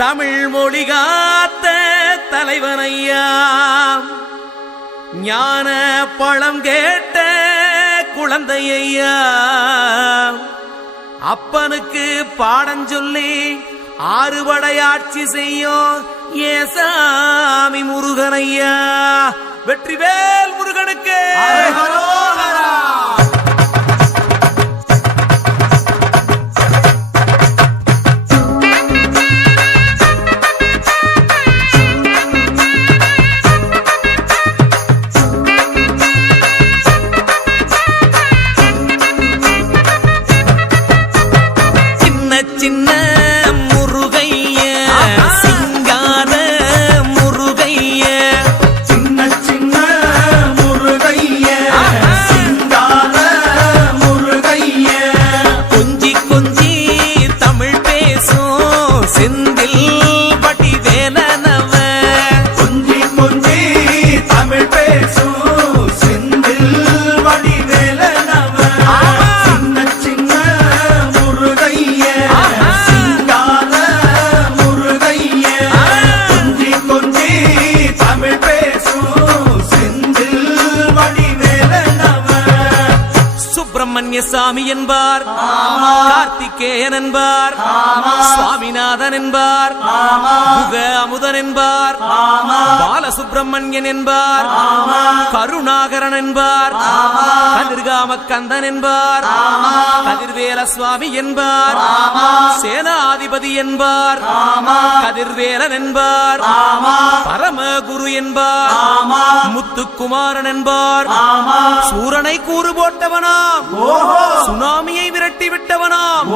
தமிழ் மொழி காத்த தலைவனையா, ஞான பழம் கேட்ட குழந்தையா, அப்பனுக்கு பாடம் சொல்லி ஆறுபடையாட்சி செய்யும் ஏசாமி முருகனையா. வெற்றிவேல் முருகனுக்கு சின்ன முருகைய சிங்கார முருகைய, சின்ன சின்ன முருகைய சிங்கார முருகைய, கொஞ்சி கொஞ்சி தமிழ் பேசும் செந்தில் பட்டி வேலனவ, கொஞ்சி கொஞ்சி தமிழ் பேசும் செந்தில் வடிவேலனவ, சின்ன சின்ன முருகைய சிங்கார முருகைய, கொஞ்சி கொஞ்சி தமிழ் பேசும் செந்தில் வடிவேலனவ. சுப்பிரமணிய சாமி என்பார், கார்த்திகேயன் என்பார், சுவாமிநாதன் என்பார், முக அமுதன் என்பார், பாலசுப்பிரமணியன் என்பார், கருணாகரன் என்பார், கதிர்காம கந்தன் என்பார், கதிர்வேல சுவாமி என்பார், சேனாதிபதி என்பார், கதிர்வேலன் என்பார், பரமகுரு என்பார், முத்துக்குமாரன் என்பார், சூரனை கூறு போட்டவனாம், சுனாமியை விரட்டி விட்டவனாம்,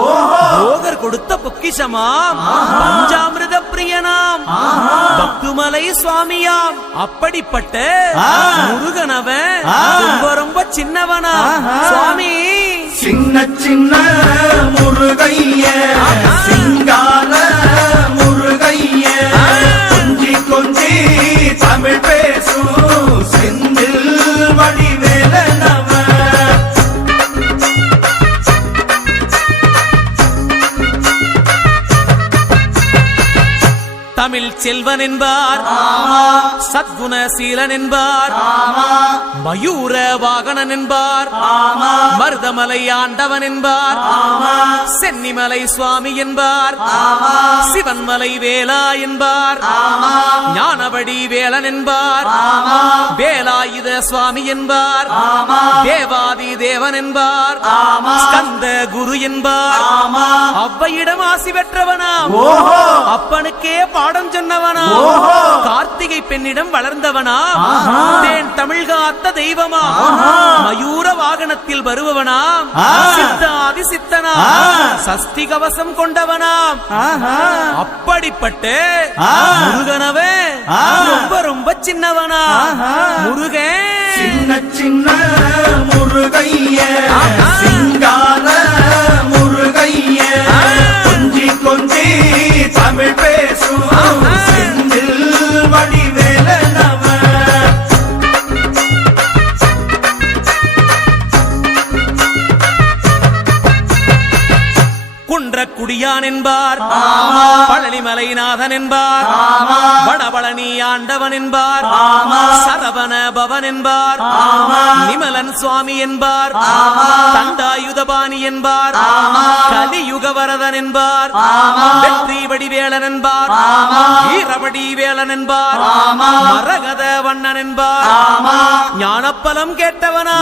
போகர் கொடுத்த பொக்கிஷமாம், பஞ்சாமிர்த பிரியனாம், பக்துமலை சுவாமியாம். அப்படிப்பட்ட முருகனவன் ரொம்ப ரொம்ப சின்னவனா சுவாமி. சின்ன சின்ன முருகைய சிங்கார முருகைய, கொஞ்சி கொஞ்சி தமிழ் பேசும் செந்தில் வடிவேலனவ. தமிழ் செல்வன் என்பார், சத்குணசீலன் என்பார், மயூர வாகனன் என்பார், மருதமலை ஆண்டவன் என்பார், சென்னிமலை சுவாமி என்பார், சிவன்மலை வேலா என்பார், ஞானபடி வேலன் என்பார், வேலாயுத சுவாமி என்பார், தேவாதி தேவன் என்பார், ஸ்கந்த குரு என்பார், அவ்வையிடம் ஆசி பெற்றவனாம், அப்பனுக்கே பாடம் சொன்னவனா, கார்த்திகை பெண்ணிடம் வளர்ந்தவனா, தேன் தமிழ் காத்த தெய்வமா, மயூர வாகனத்தில் வருபவனாம், சித்தாதி சித்தனா, சஷ்டி கவசம் கொண்டவனாம். அப்படிப்பட்ட முருகனவே ரொம்ப ரொம்ப சின்னவனா முருகன். சின்ன சின்ன முருகைய சிங்கார முருகைய, கொஞ்சி கொஞ்சி தமிழ் பேசும் செந்தில் வடிவேலனவ. குன்றக்குடியான் என்பார், பழனிமலைநாதன் என்பார், வடபழனி ஆண்டவன் என்பார், சரவண பவன் என்பார், நிமலன் சுவாமி என்பார், தண்டாயுதபாணி என்பார், கலியுகவரதன் என்பார், வெற்றி வடிவேலன் என்பார், வீரவடி வேலன் என்பார், மரகத வண்ணன் என்பார், ஞானப்பலம் கேட்டவனா,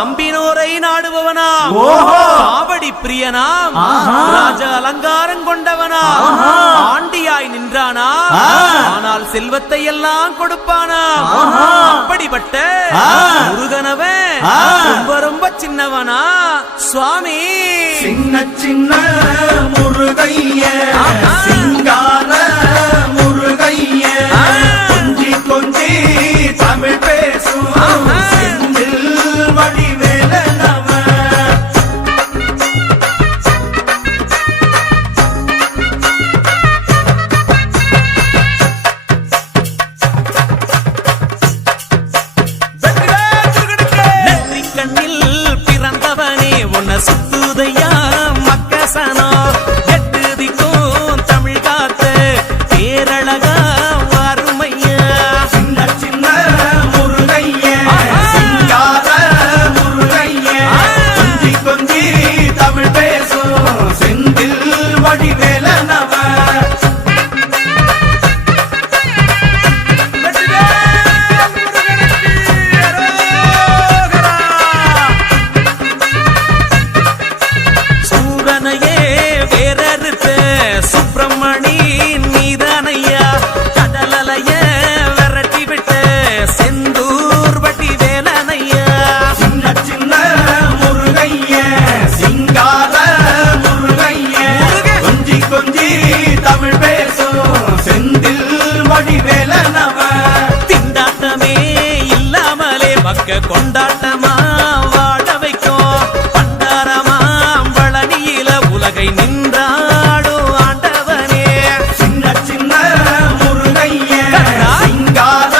நம்பினோரை நாடுபவனா, காவடி பிரியனாம், ராஜ அலங்காரம் கொண்டவனா, ஆண்டியாய் நின்றானா, ஆனால் செல்வத்தை எல்லாம் கொடுப்பானா. அப்படிப்பட்ட முருகனவன் ரொம்ப ரொம்ப சின்னவனா சுவாமி. சின்ன சின்ன முருகைய சிங்கார முருகைய, கொஞ்சி கொஞ்சி தமிழ் பேசும் செந்தில் வடிவேலனவ. கண்ணில் பிறந்தவனே உன்னை சுத்துதையா மக்கசனோ, எட்டு பேசும் செந்தில் வடிவேலனவ திண்டாட்டமே இல்லாமலே பக்க கொண்டாட்டமா வாழ வைக்கும் பண்டாரமாம் பழனியில உலகை நின்றாடும் ஆண்டவனே சின்ன சின்ன முருகைய சிங்கார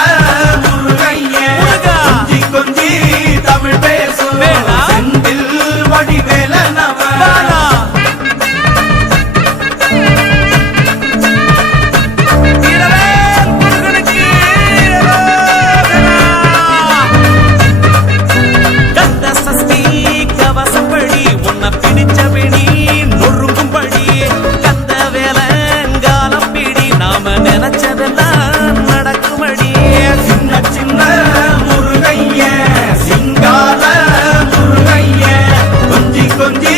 முருகைய முருகா. கொஞ்சி கொஞ்சி தமிழ் பேசும் வேளா. செந்தில் வடிவேலனவ பாலா. வீரவேல் முருகனுக்கு கந்த சஷ்டி கவசப்படி உன்னை பிடிச்சபடி நொறுங்கும்படி கந்த வேலங்காலம் பிடி நாம நினைச்சதெல்லாம் நடக்குமடி சின்ன சின்ன முருகைய சிங்கார முருகைய கொஞ்சி கொஞ்சி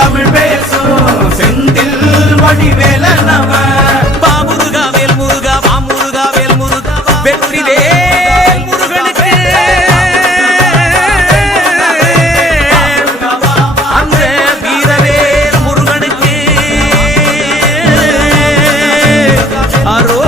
தமிழ் பேசும் செந்தில் வடிவேலனவ பாமுருகா வேல் முருகா பாமுருகா வேல் முருகா வெற்றி வேல் முருகனுக்கு அந்த வீரவேல் முருகனுக்கு அரோ